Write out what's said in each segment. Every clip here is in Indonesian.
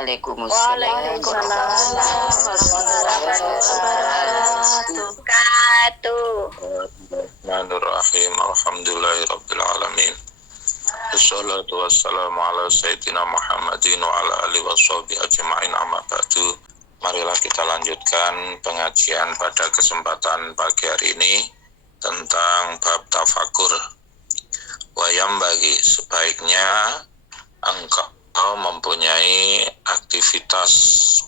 Waalaikumsalam warahmatullahi wabarakatuh. Bismillahirrahmanirrahim. Alhamdulillahirabbil alamin. Wassalatu wassalamu ala sayyidina Muhammadin wa ala alihi washabihi ajma'in, amma ba'du. Marilah kita lanjutkan pengajian pada kesempatan pagi hari ini tentang bab tafakur. Wayam bagi sebaiknya engkau mempunyai aktivitas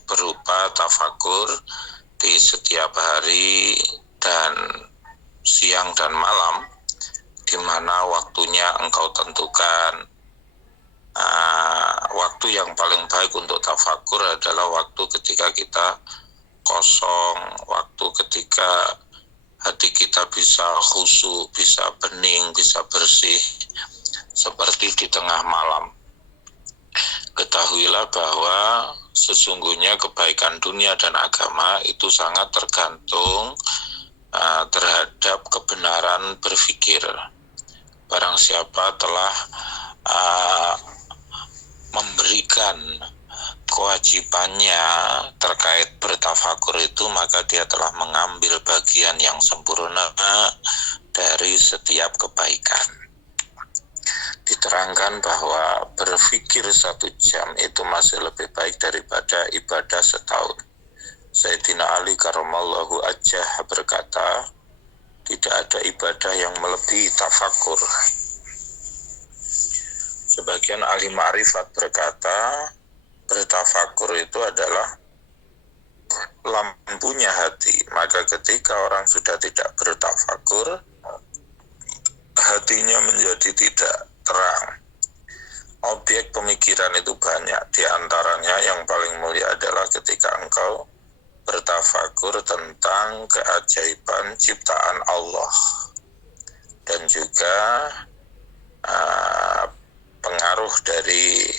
berupa tafakur di setiap hari dan siang dan malam, di mana waktunya engkau tentukan. Waktu yang paling baik untuk tafakur adalah waktu ketika kita kosong, waktu ketika hati kita bisa khusyuk, bisa bening, bisa bersih, seperti di tengah malam. Ketahuilah bahwa sesungguhnya kebaikan dunia dan agama itu sangat tergantung terhadap kebenaran berpikir. Barang siapa telah memberikan kewajibannya terkait bertafakur itu, maka dia telah mengambil bagian yang sempurna dari setiap kebaikan. Diterangkan bahwa berpikir 1 jam itu masih lebih baik daripada ibadah setahun. Sayyidina Ali karramallahu wajhah berkata, tidak ada ibadah yang melebihi tafakur. Sebagian ahli ma'rifat berkata, bertafakur itu adalah lampunya hati. Maka ketika orang sudah tidak bertafakur, hatinya menjadi tidak terang. Objek pemikiran itu banyak. Di antaranya yang paling mulia adalah ketika engkau bertafakur tentang keajaiban ciptaan Allah dan juga pengaruh dari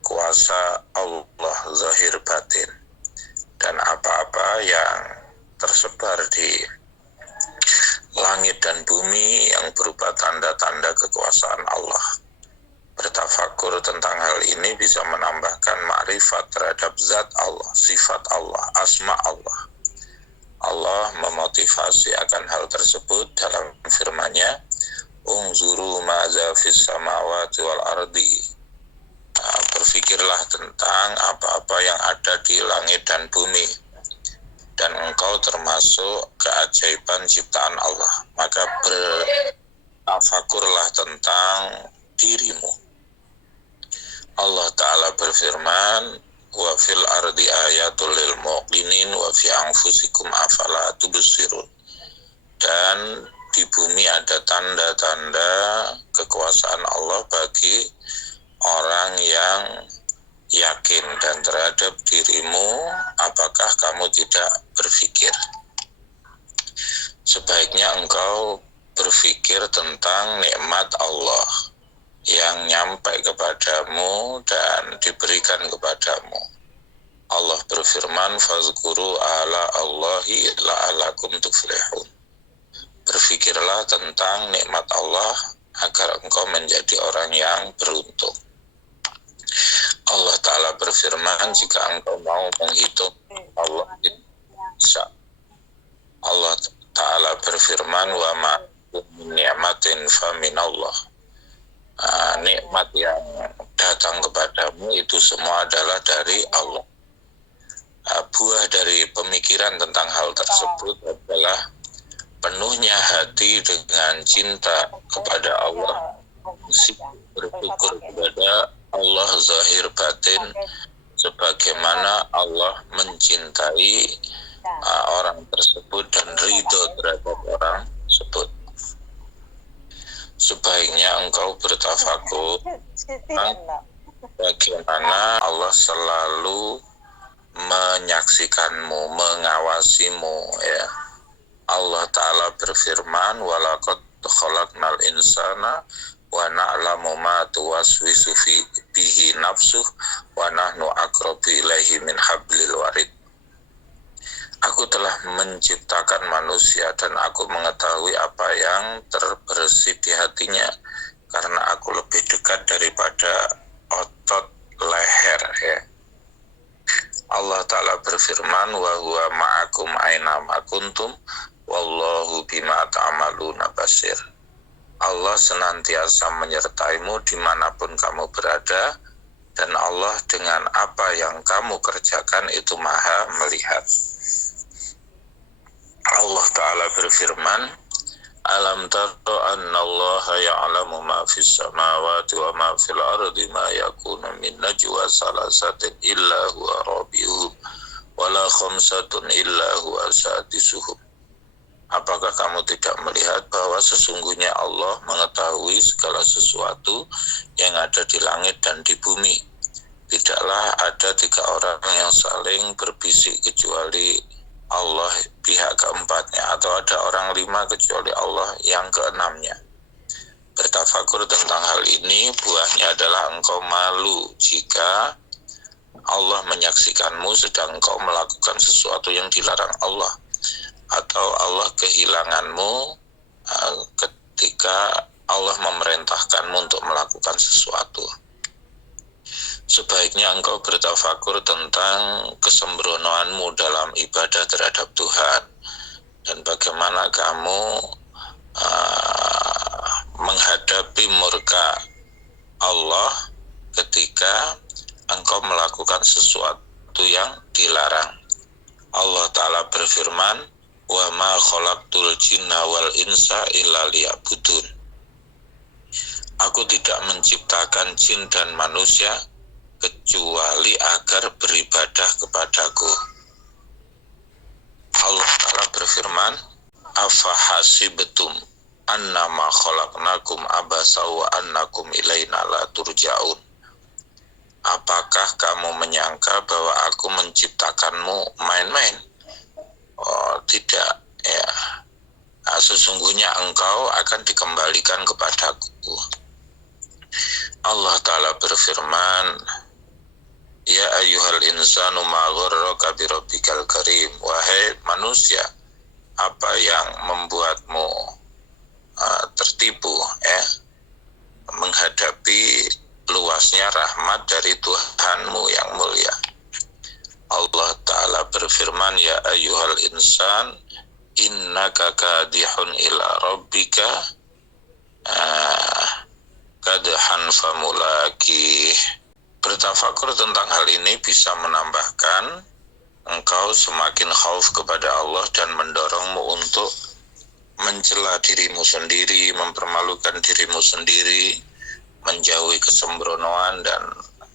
kuasa Allah zahir batin dan apa-apa yang tersebar di langit dan bumi yang berupa tanda-tanda kekuasaan Allah. Bertafakur tentang hal ini bisa menambahkan ma'rifat terhadap zat Allah, sifat Allah, asma Allah. Allah memotivasi akan hal tersebut dalam firman-Nya, "Unzuru ma'za fis samawati wal ardi." Berfikirlah tentang apa-apa yang ada di langit dan bumi, dan engkau termasuk keajaiban ciptaan Allah. Maka bertafakurlah tentang dirimu. Allah Ta'ala berfirman, wa fil ardi ayatul lil muqinin wa fi anfusikum afala tubsirun. Dan di bumi ada tanda-tanda kekuasaan Allah bagi orang yang yakin, dan terhadap dirimu apakah kamu tidak berpikir. Sebaiknya engkau berpikir tentang nikmat Allah yang nyampe kepadamu dan diberikan kepadamu. Allah berfirman, fazkuru ala Allahi la'alakum tuflihun. Berfikirlah tentang nikmat Allah agar engkau menjadi orang yang beruntung. Allah Ta'ala berfirman, jika engkau mau menghitung Allah bisa. Allah Ta'ala berfirman, wa ma min ni'matin fa minallah. Nikmat yang datang kepadamu itu semua adalah dari Allah. Buah dari pemikiran tentang hal tersebut adalah penuhnya hati dengan cinta kepada Allah, bersyukur kepada Allah zahir batin, sebagaimana Allah mencintai orang tersebut dan ridho terhadap orang tersebut. Sebaiknya engkau bertafakur bagaimana Allah selalu menyaksikanmu, mengawasimu, ya. Allah Ta'ala berfirman, walaqad khalaqnal insana wa na'lamu ma tuwaswisu bihi nafsuh wa nahnu aqrabu ilaihi min hablil warid. Aku telah menciptakan manusia dan aku mengetahui apa yang terbersit di hatinya, karena aku lebih dekat daripada otot leher, ya. Allah Ta'ala berfirman, wa huwa ma'akum aina ma kuntum wallahu bima ta'maluna basir. Allah senantiasa menyertaimu dimanapun kamu berada, dan Allah dengan apa yang kamu kerjakan itu maha melihat. Allah Ta'ala berfirman, alam taro anna Allah ya'lamu ma fis samawati wa ma fil ardi ma yakunu min najwa salasatin illa huwa rabi'uhum wala khamsatun illa huwa sadisuhum. Apakah kamu tidak melihat bahwa sesungguhnya Allah mengetahui segala sesuatu yang ada di langit dan di bumi? Tidaklah ada 3 orang yang saling berbisik kecuali Allah pihak keempatnya, atau ada orang 5 kecuali Allah yang keenamnya. Bertafakur tentang hal ini, buahnya adalah engkau malu jika Allah menyaksikanmu sedang engkau melakukan sesuatu yang dilarang Allah, atau Allah kehilanganmu ketika Allah memerintahkanmu untuk melakukan sesuatu. Sebaiknya engkau bertafakur tentang kesembronoanmu dalam ibadah terhadap Tuhan, dan bagaimana kamu menghadapi murka Allah ketika engkau melakukan sesuatu yang dilarang. Allah Ta'ala berfirman, wa ma khalaqtul jinna wal insa illa liya'budun. Aku tidak menciptakan jin dan manusia kecuali agar beribadah kepadaku. Allah Ta'ala berfirman, afa hasibtum annama khalaqnakum abasa wa annakum ilaina la turja'un. Apakah kamu menyangka bahwa aku menciptakanmu main-main? Oh, tidak, ya. Sesungguhnya engkau akan dikembalikan kepadaku. Allah Ta'ala berfirman, ya ayyuhal insanu ma gharraka bi rabbikal karim. Wahai manusia, apa yang membuatmu tertipu menghadapi luasnya rahmat dari Tuhanmu yang mulia. Allah Ta'ala berfirman, ya ayyuhal insan innaka kadihun ila rabbika kadhan famulaki. Bertafakur tentang hal ini bisa menambahkan engkau semakin khauf kepada Allah dan mendorongmu untuk mencela dirimu sendiri, mempermalukan dirimu sendiri, menjauhi kesembronoan, dan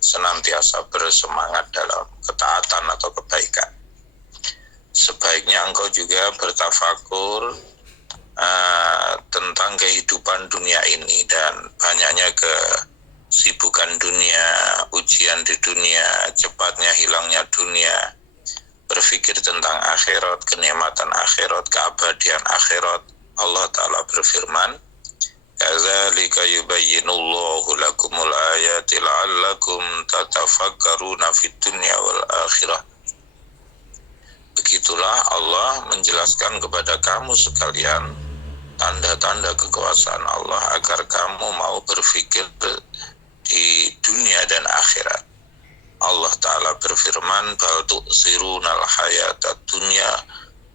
senantiasa bersemangat dalam ketaatan atau kebaikan. Sebaiknya engkau juga bertafakur tentang kehidupan dunia ini dan banyaknya kesibukan dunia, ujian di dunia, cepatnya hilangnya dunia. Berpikir tentang akhirat, kenikmatan akhirat, keabadian akhirat. Allah Ta'ala berfirman, kadzalika yubayyinullahu lakumul ayati la'allakum tatafakkaruna fid dunya wal akhirah. Begitulah Allah menjelaskan kepada kamu sekalian tanda-tanda kekuasaan Allah agar kamu mau berpikir di dunia dan akhirat. Allah Ta'ala berfirman, bal tu'sirunal hayatad dunya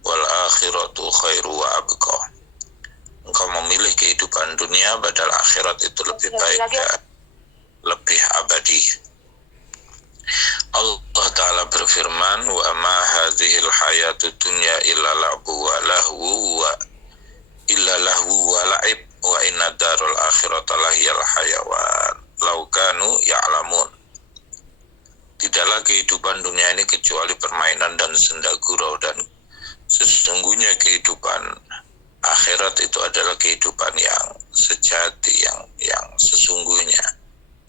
wal akhiratu khairu wa abqa. Engkau memilih kehidupan dunia, padahal akhirat itu lebih baik dan lebih abadi. Allah Ta'ala berfirman, wa ma hadhil hayatud dunya illa la'bu wa lahu wa la'ib wa inna darul akhirata lahiyal hayawan law kanu ya'lamun. Tidaklah kehidupan dunia ini kecuali permainan dan senda gurau, dan sesungguhnya kehidupan akhirat itu adalah kehidupan yang sejati, yang sesungguhnya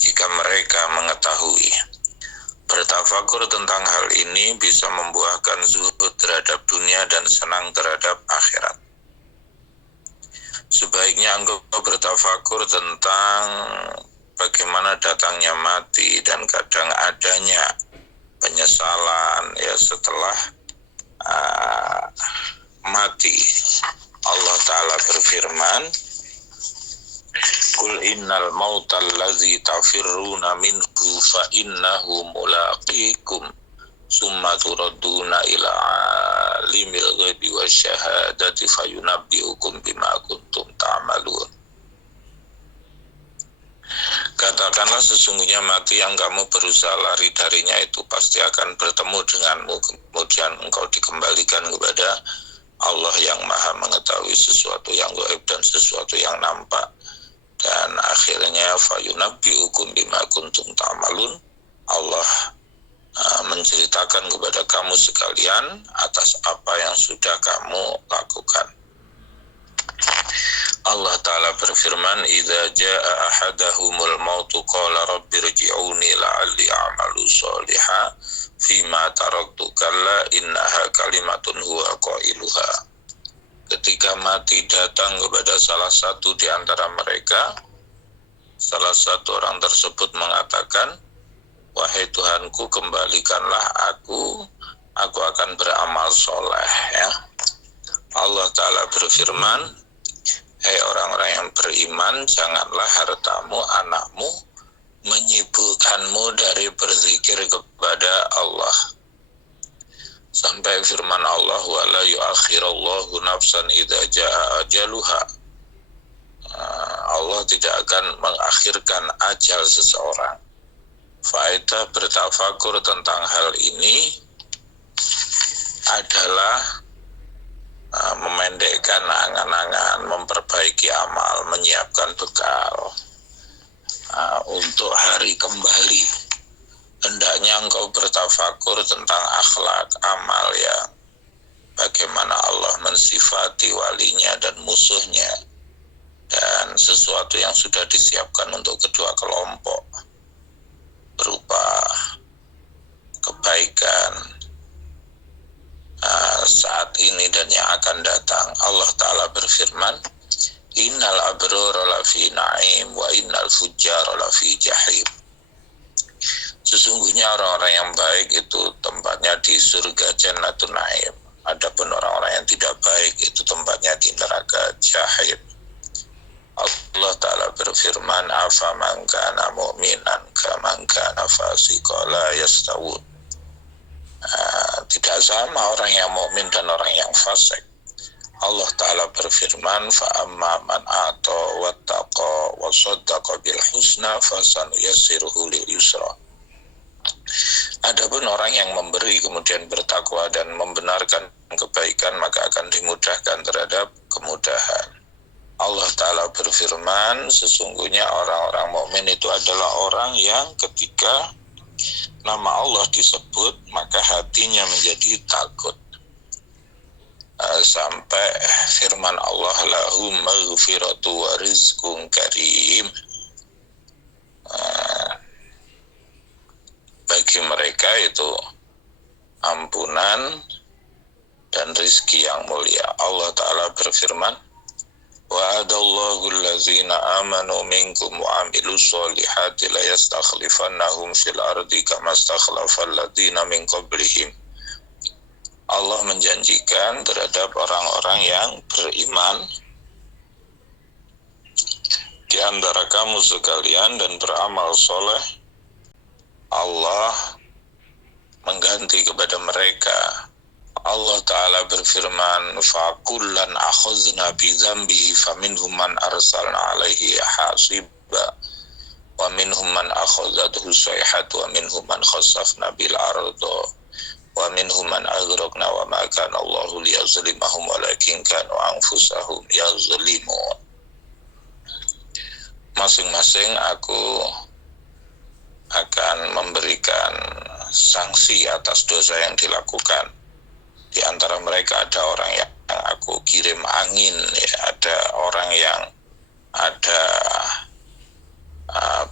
jika mereka mengetahui. Bertafakur tentang hal ini bisa membuahkan zuhud terhadap dunia dan senang terhadap akhirat. Sebaiknya engkau bertafakur tentang bagaimana datangnya mati dan kadang adanya penyesalan setelah mati. Allah Ta'ala berfirman, Qul innal mautal ladzi tafirruna minhu fa innahu mulaqikum summa turadduna ila alimil ghaibi wasyahadati fayunabbiukum bima kuntum ta'malun. Katakanlah sesungguhnya mati yang kamu berusaha lari darinya itu pasti akan bertemu denganmu, kemudian engkau dikembalikan kepada Allah yang maha mengetahui sesuatu yang gaib dan sesuatu yang nampak. Dan akhirnya fayunabbiukum bima kuntum ta'malun. Allah menceritakan kepada kamu sekalian atas apa yang sudah kamu lakukan. Allah Ta'ala berfirman, idza jaa ahadahumul mautu qala rabbirji'uni la'alli a'malu shalihan fima taraktu kalla innaha kalimatun huwa qailuha. Ketika mati datang kepada salah satu di antara mereka, salah satu orang tersebut mengatakan, wahai Tuhanku, kembalikanlah aku akan beramal soleh. Ya. Allah Ta'ala berfirman, hei orang-orang yang beriman, janganlah hartamu, anakmu menyibukkanmu dari berzikir kepada Allah. Sampai firman Allah, wala yu'akhirallahu nafsan idza jaa ajaluha. Allah tidak akan mengakhirkan ajal seseorang. Faedah bertafakur tentang hal ini adalah memendekkan angan-angan, memperbaiki amal, menyiapkan bekal untuk hari kembali. Hendaknya engkau bertafakur tentang akhlak, amal yang bagaimana Allah mensifati walinya dan musuhnya, dan sesuatu yang sudah disiapkan untuk kedua kelompok berupa kebaikan saat ini dan yang akan datang. Allah Ta'ala berfirman, innal abrara lafi na'im wa innal fujjara lafi jahim. Sesungguhnya orang-orang yang baik itu tempatnya di surga Jannatun Na'im. Adapun orang-orang yang tidak baik itu tempatnya di neraka jahim. Allah Ta'ala berfirman, afaman kana mu'minan kaman kana fasiqan la yastawun. Tidak sama orang yang mukmin dan orang yang fasik. Allah Ta'ala berfirman, fa'amma man ata wattaqa wa saddaqa bil husna fasanuyassiruhu lil yusra. Adapun orang yang memberi kemudian bertakwa dan membenarkan kebaikan, maka akan dimudahkan terhadap kemudahan. Allah Ta'ala berfirman, sesungguhnya orang-orang mukmin itu adalah orang yang ketika nama Allah disebut, maka hatinya menjadi takut. Sampai firman Allah, lahum maghfiratu wa rizqun karim. Bagi mereka itu ampunan dan rizki yang mulia. Allah Ta'ala berfirman, wa'adallahu allazina amanu minkum wa amilus solihati la yastakhlifannahum fil ardi kama stakhlafal ladzina min qablihim. Allah menjanjikan terhadap orang-orang yang beriman di antara kamu sekalian dan beramal soleh, Allah mengganti kepada mereka. Allah Ta'ala berfirman, fakullan akhuzna bi dzambihi faminhum man arsalna alaihi hasiba wa minhum man akhazathu sayhatu wa minhum man khassafna bil ardo wa minhum man aghraqna wa ma kana Allahu liyazlimahum walakin kanu anfusahum yazlimun. Masing-masing aku akan memberikan sanksi atas dosa yang dilakukan. Di antara mereka ada orang yang aku kirim angin, ya, ada orang yang ada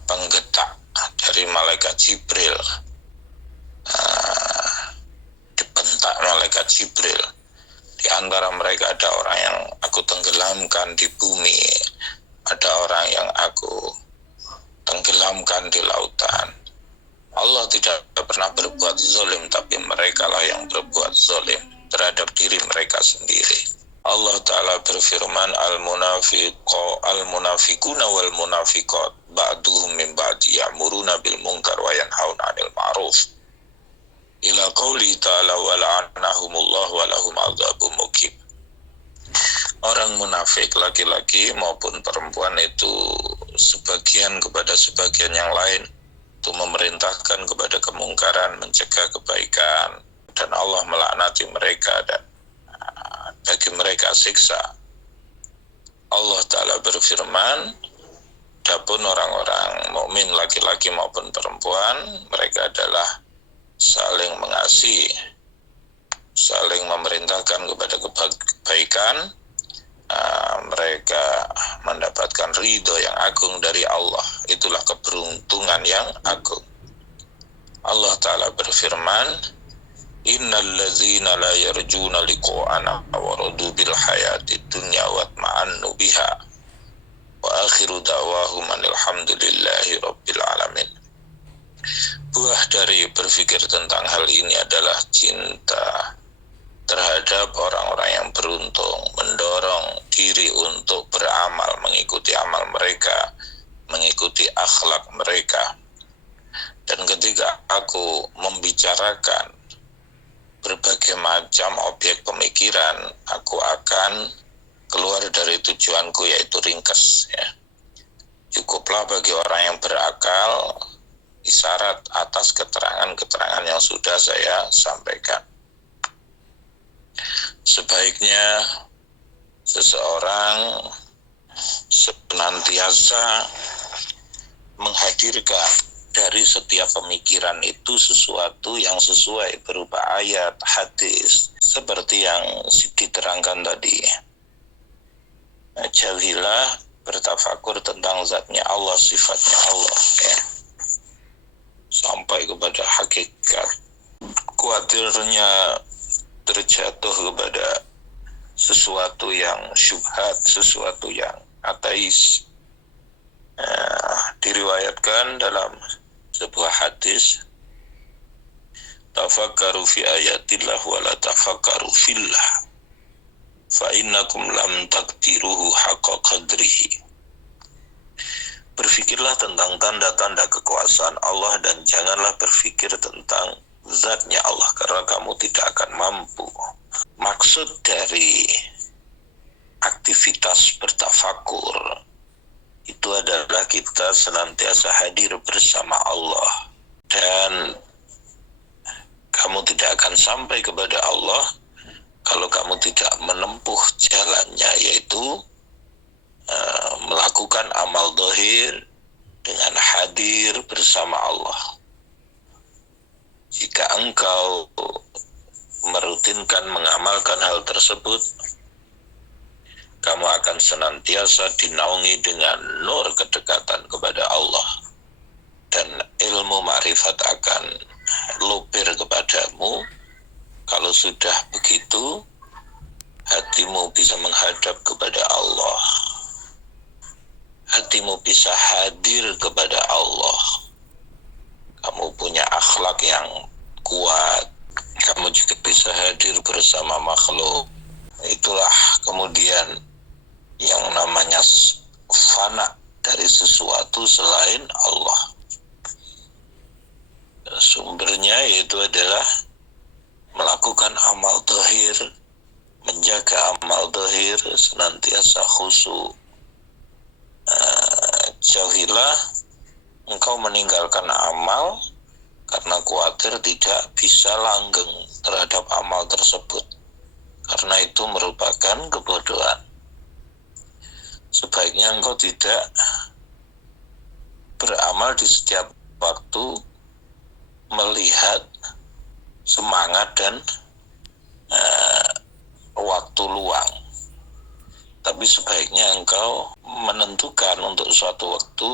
penggetak dari malaikat Jibril, dibentak malaikat Jibril. Di antara mereka ada orang yang aku tenggelamkan di bumi, ada orang yang aku tenggelamkan di lautan. Allah tidak pernah berbuat zalim, tapi mereka lah yang berbuat zalim terhadap diri mereka sendiri. Allah Ta'ala berfirman, al-munafiquna wal munafiqat ba'duhum min ba'di ya'muruna bil munkar wa yanhauna 'anil ma'ruf. ila qauli ta'ala wa la'anahumullah wa lahum adzabun muqim. Orang munafik laki-laki maupun perempuan itu sebagian kepada sebagian yang lain itu memerintahkan kepada kemungkaran, mencegah kebaikan, dan Allah melaknati mereka dan bagi mereka siksa. Allah Ta'ala berfirman, adapun orang-orang mukmin laki-laki maupun perempuan, mereka adalah saling mengasihi, saling memerintahkan kepada kebaikan, mereka mendapatkan ridho yang agung dari Allah. Itulah keberuntungan yang agung. Allah Ta'ala berfirman, innal ladzina la yarjuna liqa'ana wa radu bil hayatid dunya wa atma'annu biha wa akhiru da'wahum alhamdulillahi rabbil alamin. Buah dari berpikir tentang hal ini adalah cinta terhadap orang-orang yang beruntung, mendorong diri untuk beramal, mengikuti amal mereka, mengikuti akhlak mereka. Dan ketika aku membicarakan berbagai macam objek pemikiran, aku akan keluar dari tujuanku, yaitu ringkas. Ya. Cukuplah bagi orang yang berakal isyarat atas keterangan-keterangan yang sudah saya sampaikan. Sebaiknya seseorang senantiasa menghadirkan dari setiap pemikiran itu sesuatu yang sesuai berupa ayat, hadis, seperti yang diterangkan tadi. Jauhilah bertafakur tentang zatnya Allah, sifatnya Allah, ya, sampai kepada hakikat. Khawatirnya terjatuh kepada sesuatu yang syubhat, sesuatu yang ateis. Diriwayatkan dalam sebuah hadis, tafakkaru fi ayatillah wa la tafakkaru fillah fa innakum lam taqdiruhu haqqa qadrihi. Berfikirlah tentang tanda-tanda kekuasaan Allah dan janganlah berfikir tentang zatnya Allah, karena kamu tidak akan mampu. Maksud dari aktivitas bertafakur itu adalah kita senantiasa hadir bersama Allah, dan kamu tidak akan sampai kepada Allah kalau kamu tidak menempuh jalannya, yaitu melakukan amal zahir dengan hadir bersama Allah. Jika engkau merutinkan mengamalkan hal tersebut, kamu akan senantiasa dinaungi dengan nur kedekatan kepada Allah, dan ilmu ma'rifat akan lupir kepadamu. Kalau sudah begitu, hatimu bisa menghadap kepada Allah, hatimu bisa hadir kepada Allah. Kamu punya akhlak yang kuat, kamu juga bisa hadir bersama makhluk. Itulah kemudian yang namanya fana dari sesuatu selain Allah. Sumbernya yaitu adalah melakukan amal zahir, menjaga amal zahir, senantiasa khusyuk. Jauhilah engkau meninggalkan amal karena khawatir tidak bisa langgeng terhadap amal tersebut, karena itu merupakan kebodohan. Sebaiknya engkau tidak beramal di setiap waktu melihat semangat dan waktu luang, tapi sebaiknya engkau menentukan untuk suatu waktu,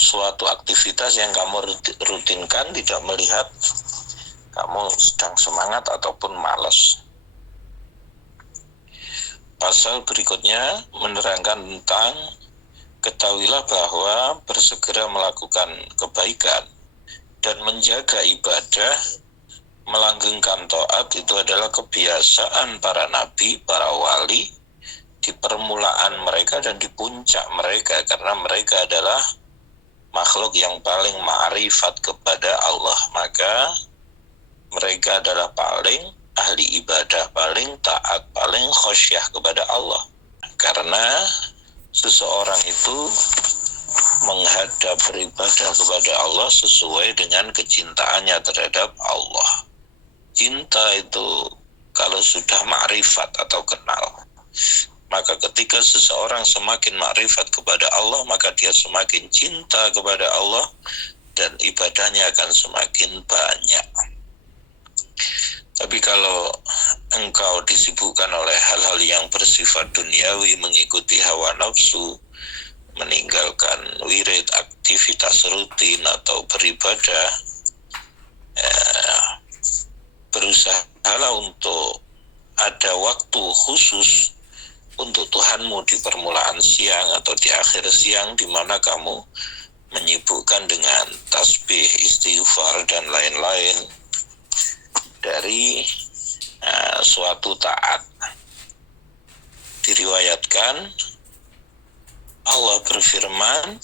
suatu aktivitas yang kamu rutinkan, tidak melihat kamu sedang semangat ataupun malas. Pasal berikutnya menerangkan tentang ketahuilah bahwa bersegera melakukan kebaikan dan menjaga ibadah, melanggengkan taat itu adalah kebiasaan para nabi, para wali di permulaan mereka dan di puncak mereka, karena mereka adalah makhluk yang paling ma'rifat kepada Allah, maka mereka adalah paling ahli ibadah, paling taat, paling khosyah kepada Allah. Karena seseorang itu menghadap beribadah kepada Allah sesuai dengan kecintaannya terhadap Allah. Cinta itu kalau sudah ma'rifat atau kenal, maka ketika seseorang semakin ma'rifat kepada Allah, maka dia semakin cinta kepada Allah dan ibadahnya akan semakin banyak. Tapi kalau engkau disibukkan oleh hal-hal yang bersifat duniawi, mengikuti hawa nafsu, meninggalkan wirid, aktivitas rutin atau beribadah, berusahalah untuk ada waktu khusus untuk Tuhanmu di permulaan siang atau di akhir siang, di mana kamu menyibukkan dengan tasbih, istighfar, dan lain-lain dari suatu taat. Diriwayatkan Allah berfirman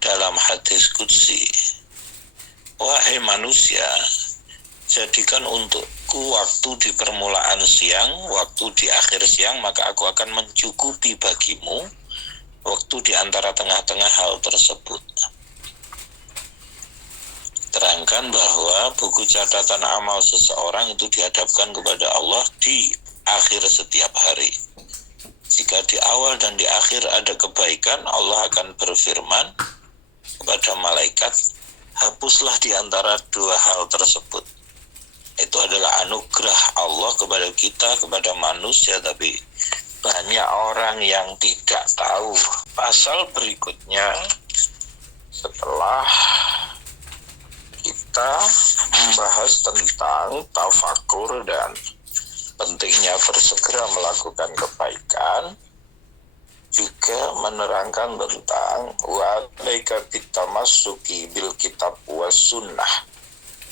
dalam hadis qudsi, wahai manusia, jadikan untukku waktu di permulaan siang, waktu di akhir siang, maka aku akan mencukupi bagimu waktu di antara tengah-tengah hal tersebut. Terangkan bahwa buku catatan amal seseorang itu dihadapkan kepada Allah di akhir setiap hari. Jika di awal dan di akhir ada kebaikan, Allah akan berfirman kepada malaikat, hapuslah di antara dua hal tersebut. Itu adalah anugerah Allah kepada kita, kepada manusia, tapi banyak orang yang tidak tahu. Pasal berikutnya, setelah kita membahas tentang tafakur dan pentingnya bersegera melakukan kebaikan, juga menerangkan tentang wa'alaika bitamassuki bil kitab was sunnah.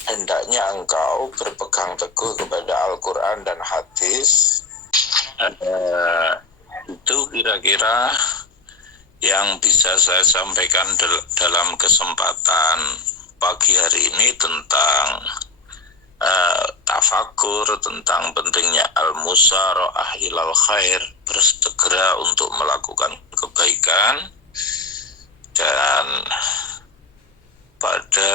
Hendaknya engkau berpegang teguh kepada Al-Quran dan hadis. Itu kira-kira yang bisa saya sampaikan dalam kesempatan pagi hari ini tentang tafakur, tentang pentingnya al-musara'ah ilal khair, bersegera untuk melakukan kebaikan. Dan pada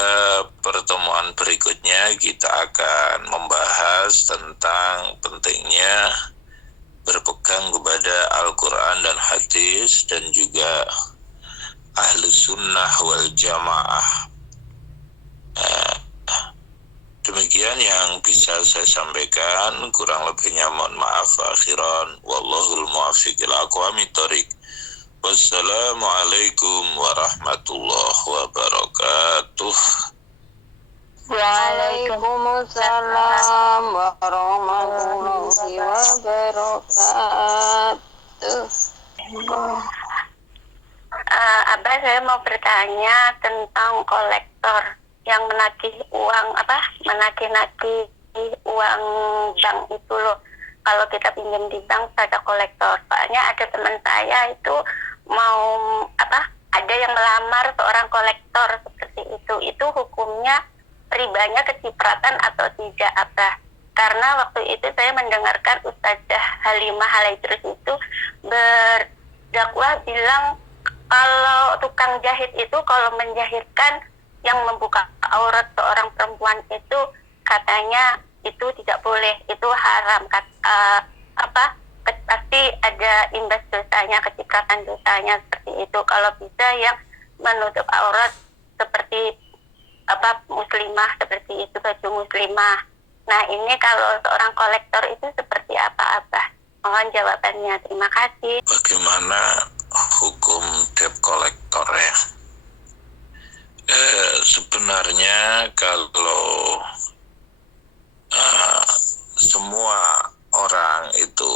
pertemuan berikutnya kita akan membahas tentang pentingnya berpegang kepada Al-Quran dan hadis, dan juga Ahlus Sunnah wal Jamaah. Demikian yang bisa saya sampaikan, kurang lebihnya mohon maaf. Akhiran wallahul muwaffiq ila aqwamit thoriq. Wassalamualaikum warahmatullahi wabarakatuh. Waalaikumsalam warahmatullahi wabarakatuh. Abah, saya mau bertanya tentang kolektor yang menagih uang, menagih-nagih uang bank itu loh. Kalau kita pinjam di bank pada kolektor. Soalnya ada teman saya itu ada yang melamar seorang kolektor seperti itu. Itu hukumnya ribanya kecipratan atau tidak, Abah? Karena waktu itu saya mendengarkan Ustazah Halimah Halaidrus itu berdakwah bilang kalau tukang jahit itu kalau menjahitkan yang membuka aurat seorang perempuan itu katanya itu tidak boleh, itu haram. Pasti ada imbas dosanya, kecipratan dosanya seperti itu. Kalau bisa yang menutup aurat seperti muslimah, seperti itu, baju muslimah. Nah, ini kalau seorang kolektor itu seperti apa, Abah? Mohon jawabannya. Terima kasih. Bagaimana hukum debt collector ya? Sebenarnya kalau semua orang itu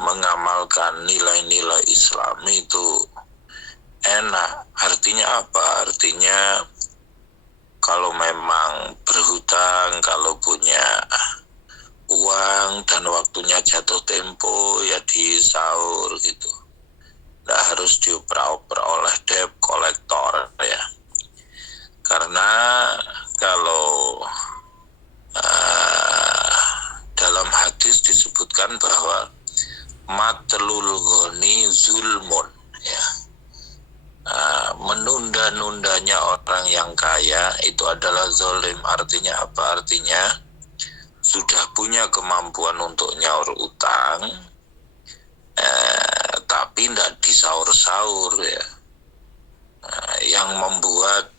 mengamalkan nilai-nilai Islam itu enak. Artinya apa? Artinya kalau memang berhutang, kalau punya uang dan waktunya jatuh tempo ya disaur gitu. tidak harus dioper-oper oleh debt collector ya. Karena kalau dalam hadis disebutkan bahwa matlul ghani zulmun ya. Menunda-nundanya orang yang kaya itu adalah zalim. Artinya apa? Artinya sudah punya kemampuan untuk nyaur utang, tapi tidak disaur-saur ya. Yang membuat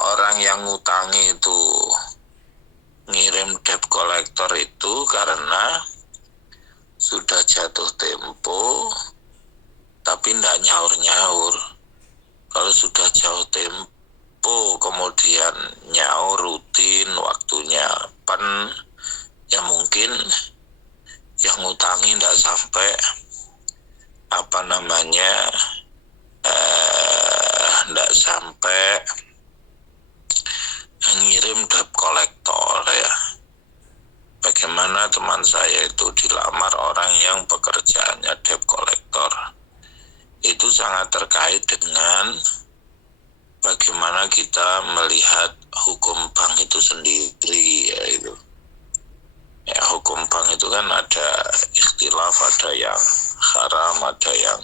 orang yang ngutangi itu ngirim debt collector itu karena sudah jatuh tempo tapi tidak nyaur-nyaur. Kalau sudah jauh tempo kemudian nyaur rutin waktunya ya mungkin yang ngutangi tidak sampai tidak sampai ngirim debt collector ya. Bagaimana teman saya itu dilamar orang yang pekerjaannya debt collector. Itu sangat terkait dengan bagaimana kita melihat hukum bank itu sendiri ya itu. Ya, hukum bank itu kan ada ikhtilaf, ada yang haram, ada yang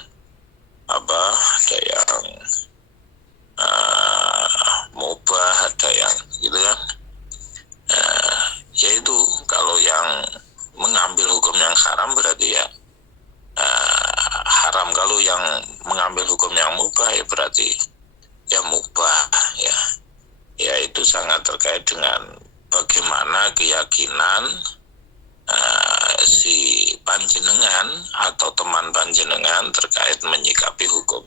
ada yang mubah, ada yang gitu kan. Yaitu kalau yang mengambil hukum yang haram berarti ya haram. Kalau yang mengambil hukum yang mubah ya berarti ya mubah ya. Ya itu sangat terkait dengan bagaimana keyakinan si panjenengan atau teman panjenengan terkait menyikapi hukum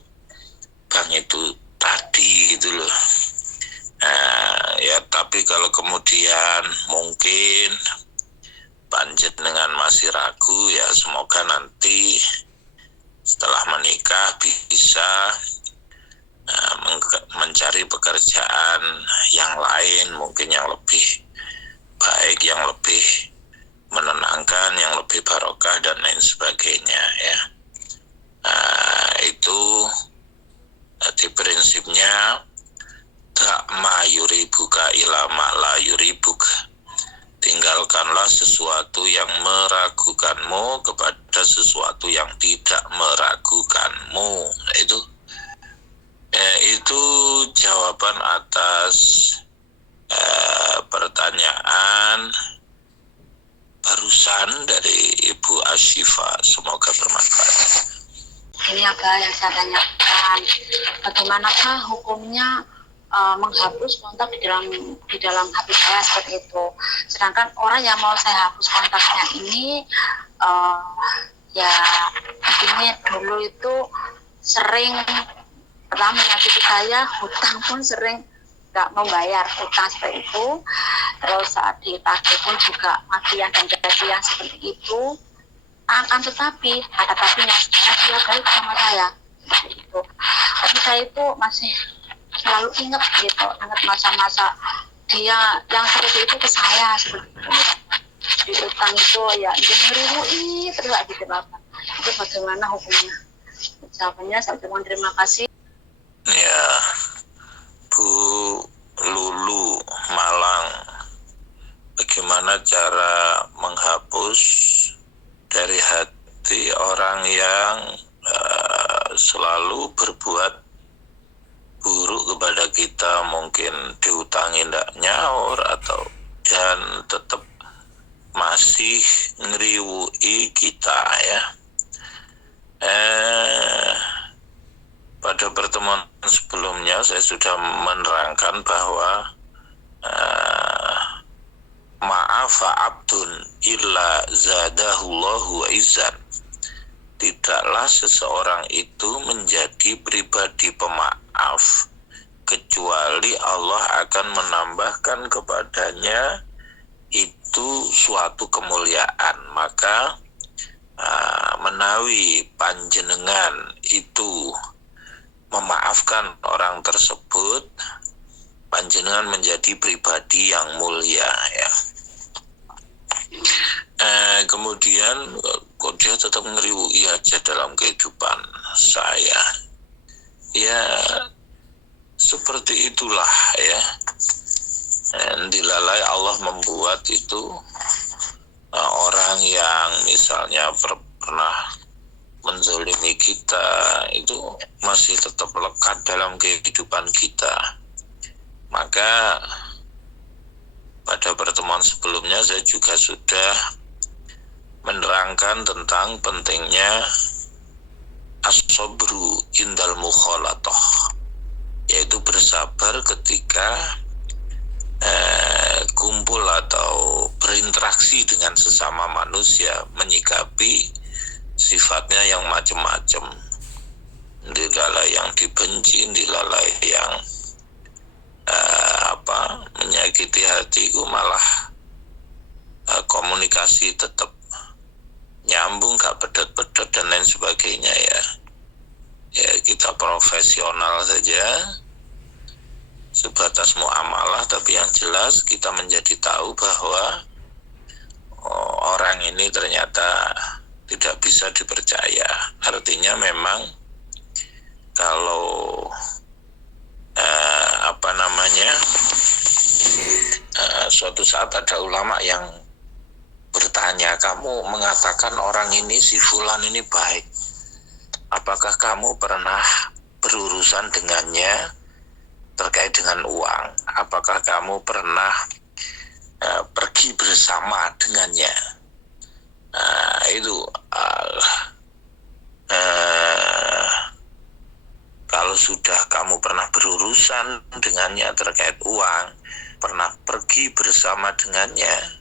bank itu tadi gitu loh. Ya tapi kalau kemudian mungkin panjenengan masih ragu ya, semoga nanti setelah menikah bisa mencari pekerjaan yang lain, mungkin yang lebih baik, yang lebih menenangkan, yang lebih barokah dan lain sebagainya ya. Itu jadi prinsipnya tak ma yuribuka ila ma la yuribuk. Tinggalkanlah sesuatu yang meragukanmu kepada sesuatu yang tidak meragukanmu. Itu jawaban atas pertanyaan barusan dari Ibu Ashifa. Semoga bermanfaat. Ini Abah yang saya tanyakan, bagaimanakah hukumnya menghapus kontak di dalam HP saya seperti itu. Sedangkan orang yang mau saya hapus kontaknya ini ya intinya dulu itu sering pertama menyakiti saya, hutang pun sering nggak membayar hutang seperti itu. Terus saat ditagih pun juga makian dan cacian seperti itu. Akan tetapi ada tapinya, sekarang dia baik sama saya seperti itu. Tapi saya itu masih selalu ingat gitu, ingat masa-masa dia yang seperti itu ke saya seperti itu. Di utang itu ya dia ngerui terus gitu Bapak. Itu bagaimana hukumnya? Jawabannya saya ucapkan terima kasih. Ya, Bu Lulu Malang, bagaimana cara menghapus dari hati orang yang selalu berbuat buruk kepada kita, mungkin diutangi tidak nyaur atau dan tetap masih ngeriwui kita ya. Pada pertemuan sebelumnya saya sudah menerangkan bahwa ma'afa abdun illa zadahullahu izzan. Tidaklah seseorang itu menjadi pribadi pemaaf kecuali Allah akan menambahkan kepadanya itu suatu kemuliaan. Maka menawi panjenengan itu memaafkan orang tersebut, panjenengan menjadi pribadi yang mulia ya. Kemudian kok dia tetap ngeriwui aja dalam kehidupan saya. Ya seperti itulah ya. Dilalai Allah membuat itu orang yang misalnya pernah menzalimi kita itu masih tetap lekat dalam kehidupan kita. Maka pada pertemuan sebelumnya saya juga sudah menerangkan tentang pentingnya as-sabru indal mukhalatah, yaitu bersabar ketika kumpul atau berinteraksi dengan sesama manusia, menyikapi sifatnya yang macam-macam. Dilalai yang dibenci, dilalai yang menyakiti hatiku, malah komunikasi tetap nyambung, gak pedet-pedet dan lain sebagainya ya. Ya kita profesional saja, sebatas muamalah, tapi yang jelas kita menjadi tahu bahwa orang ini ternyata tidak bisa dipercaya. Artinya memang kalau suatu saat ada ulama yang bertanya, kamu mengatakan orang ini, si fulan ini baik, apakah kamu pernah berurusan dengannya terkait dengan uang? Apakah kamu pernah pergi bersama dengannya? Kalau sudah kamu pernah berurusan dengannya terkait uang, pernah pergi bersama dengannya,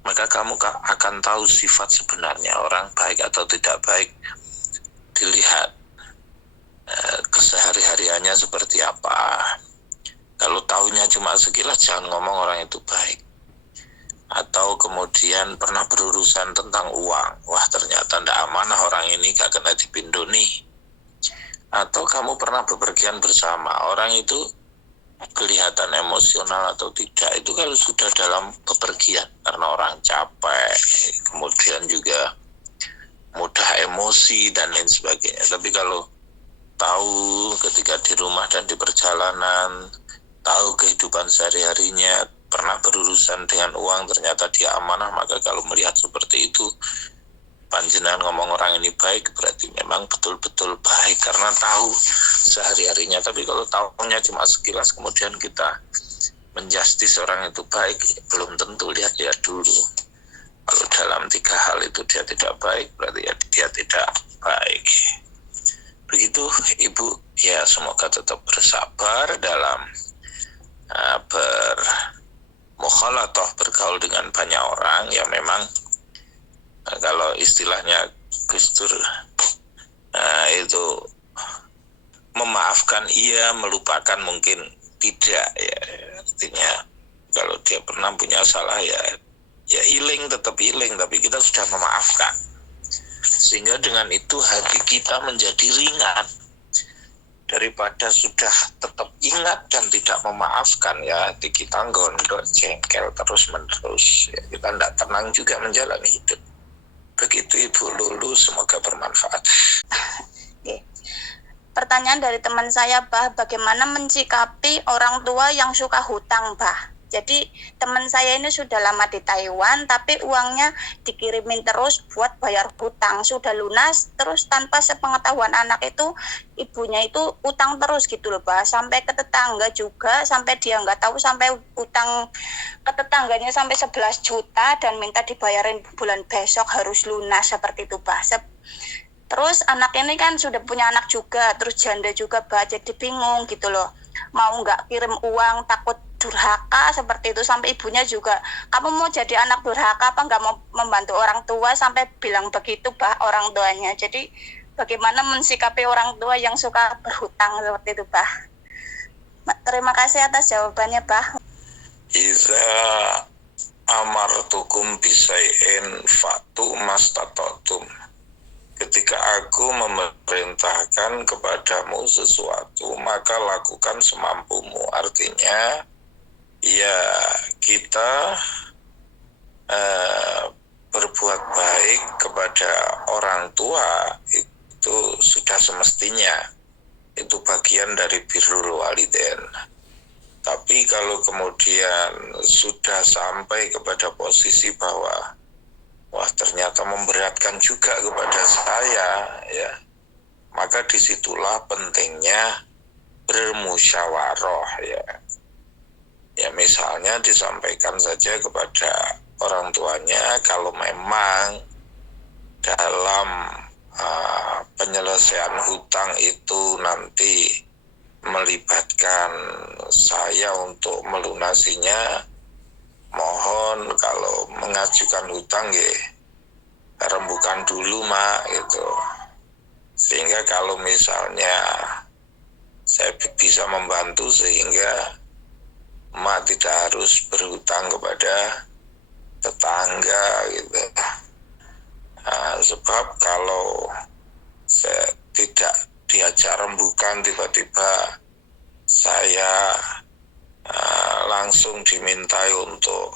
maka kamu akan tahu sifat sebenarnya orang baik atau tidak baik. Dilihat kesehari-hariannya seperti apa. Kalau tahunya cuma sekilas, jangan ngomong orang itu baik. Atau kemudian pernah berurusan tentang uang, wah ternyata tidak amanah orang ini, gak kena dipindoni. Atau kamu pernah bepergian bersama, orang itu kelihatan emosional atau tidak, itu kalau sudah dalam bepergian, karena orang capek, kemudian juga mudah emosi dan lain sebagainya. Tapi kalau tahu ketika di rumah dan di perjalanan, tahu kehidupan sehari-harinya, pernah berurusan dengan uang, ternyata dia amanah, maka kalau melihat seperti itu, panjenengan ngomong orang ini baik, berarti memang betul-betul baik karena tahu sehari-harinya. Tapi kalau tahunya cuma sekilas, kemudian kita menjustis orang itu baik, belum tentu. Lihat-lihat dulu. Kalau dalam 3 hal itu dia tidak baik, berarti ya dia tidak baik. Begitu Ibu, ya semoga tetap bersabar dalam bermukhalatah, bergaul dengan banyak orang. Ya memang kalau istilahnya Gus Dur itu memaafkan iya, melupakan mungkin tidak ya. Artinya kalau dia pernah punya salah ya iling, tetap iling, tapi kita sudah memaafkan, sehingga dengan itu hati kita menjadi ringan daripada sudah tetap ingat dan tidak memaafkan. Ya hati kita gondok, jengkel terus menerus ya, kita tidak tenang juga menjalani hidup. Begitu Ibu Lulu, semoga bermanfaat. Oke. Pertanyaan dari teman saya, Bah, bagaimana mensikapi orang tua yang suka hutang, Bah? Jadi teman saya ini sudah lama di Taiwan, tapi uangnya dikirimin terus buat bayar hutang. Sudah lunas, terus tanpa sepengetahuan anak itu, ibunya itu utang terus gitu loh, Bah. Sampai ke tetangga juga, sampai dia nggak tahu, sampai utang ke tetangganya sampai 11 juta dan minta dibayarin bulan besok harus lunas, seperti itu, Bah. Terus anak ini kan sudah punya anak juga, terus janda juga, Bah. Jadi bingung gitu loh. Mau nggak kirim uang, takut durhaka seperti itu. Sampai ibunya juga, kamu mau jadi anak durhaka apa nggak mau membantu orang tua, sampai bilang begitu, Bah, orang tuanya. Jadi bagaimana mensikapi orang tua yang suka berhutang seperti itu, Bah? Terima kasih atas jawabannya, Bah. Iza amartukum bisai'in fatu mastatatum. Ketika aku memerintahkan kepadamu sesuatu, maka lakukan semampumu. Artinya, ya kita berbuat baik kepada orang tua itu sudah semestinya, itu bagian dari birrul walidain. Tapi kalau kemudian sudah sampai kepada posisi bahwa wah ternyata memberatkan juga kepada saya, ya, maka disitulah pentingnya bermusyawarah, ya. Ya misalnya disampaikan saja kepada orang tuanya kalau memang dalam penyelesaian hutang itu nanti melibatkan saya untuk melunasinya, mohon kalau mengajukan hutang ya rembukan dulu mak gitu, sehingga kalau misalnya saya bisa membantu sehingga mak tidak harus berhutang kepada tetangga gitu. Sebab kalau saya tidak diajak rembukan tiba-tiba saya langsung dimintai untuk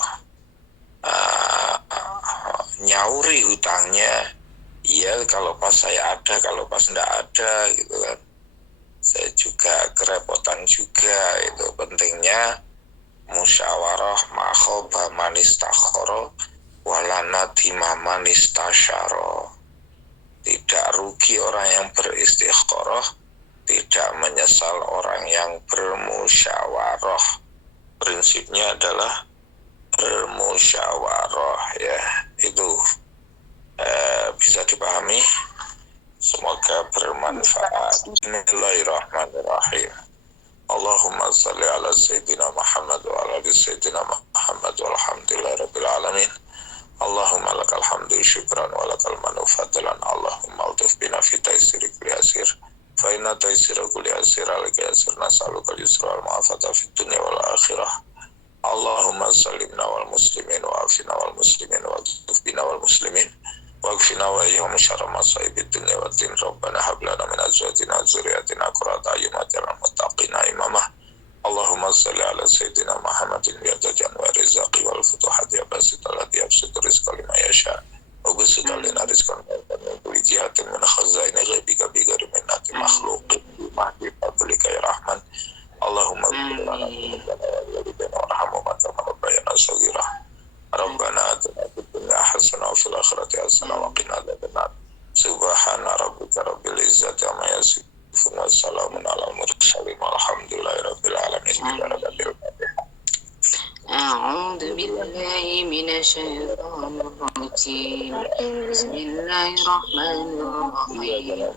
nyauri hutangnya, iya kalau pas saya ada, kalau pas enggak ada gitu kan, saya juga kerepotan juga. Itu pentingnya musyawarah makhoba manistakhara walana timama nistasyara. Tidak rugi orang yang beristikharah, tidak menyesal orang yang bermusyawarah. Prinsipnya adalah bermusyawarah, ya. Itu bisa dipahami. Semoga bermanfaat. Bismillahirrahmanirrahim. Allahumma salli ala Sayyidina Muhammad wa ala ali Sayyidina Muhammad walhamdulillahi rabbil alamin. Allahumma lakal hamdu syukran wa lakal manu fadlan. Allahumma altuf bina fi taysiri kulli asir fa inna taysira kulli asir alika yasir nas'aluka al-yusra wal mu'afata fid dunya wal akhirah. Allahumma sallimna wal muslimin wa afina wal muslimin wa altuf bina wal muslimin واكفنا وإياهم شر مصائب الدنيا والدين. ربنا هب لنا من أزواجنا وذرياتنا قرة أعين واجعلنا للمتقين إماما. اللهم صل على سيدنا محمد بيد جنوى الرزق والفتوحات يا باسط الذي يبسط الرزق لمن يشاء وبسط لنا رزقا من كل جهة من خزائن غيبك بغير منة مخلوق بمهد فضلك يا رحمن. اللهم اغفر لنا ذنوبنا ووالدينا وارحمهما كما ربيانا صغيرا. ربنا آتنا في الدنيا حسنة وفي الآخرة حسنة وقنا عذاب النار. سبحان ربك رب العزة عما يصفون وسلام على المرسلين والحمد لله رب العالمين. أعوذ بالله من الشيطان الرجيم. بسم الله الرحمن الرحيم.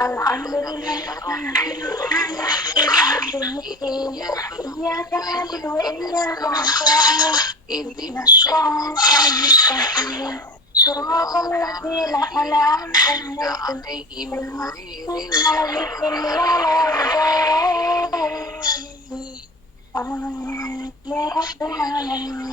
الحمد لله إياك نعبد وإياك نستعين اهدنا الصراط المستقيم صراط الذين أنعمت عليهم غير المغضوب عليهم ولا الضالين. يا رب العالمين.